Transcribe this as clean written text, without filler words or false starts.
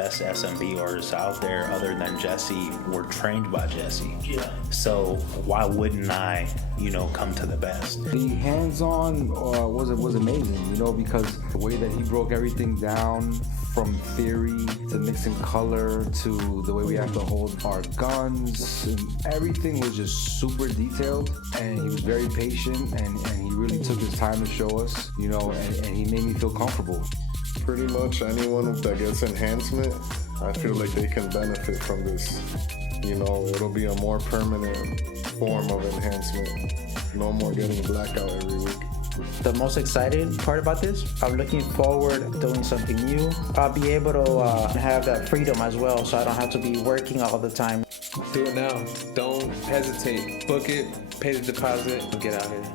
best SMBers out there other than Jesse were trained by Jesse. Yeah. So why wouldn't I, come to the best? The hands-on was amazing, because the way that he broke everything down from theory to mixing color to the way we have to hold our guns, and everything was just super detailed, and he was very patient, and he really took his time to show us, and he made me feel comfortable. Pretty much anyone that gets enhancement, I feel like they can benefit from this. It'll be a more permanent form of enhancement. No more getting blackout every week. The most exciting part about this, I'm looking forward to doing something new. I'll be able to have that freedom as well, so I don't have to be working all the time. Do it now. Don't hesitate. Book it, pay the deposit, and get out here.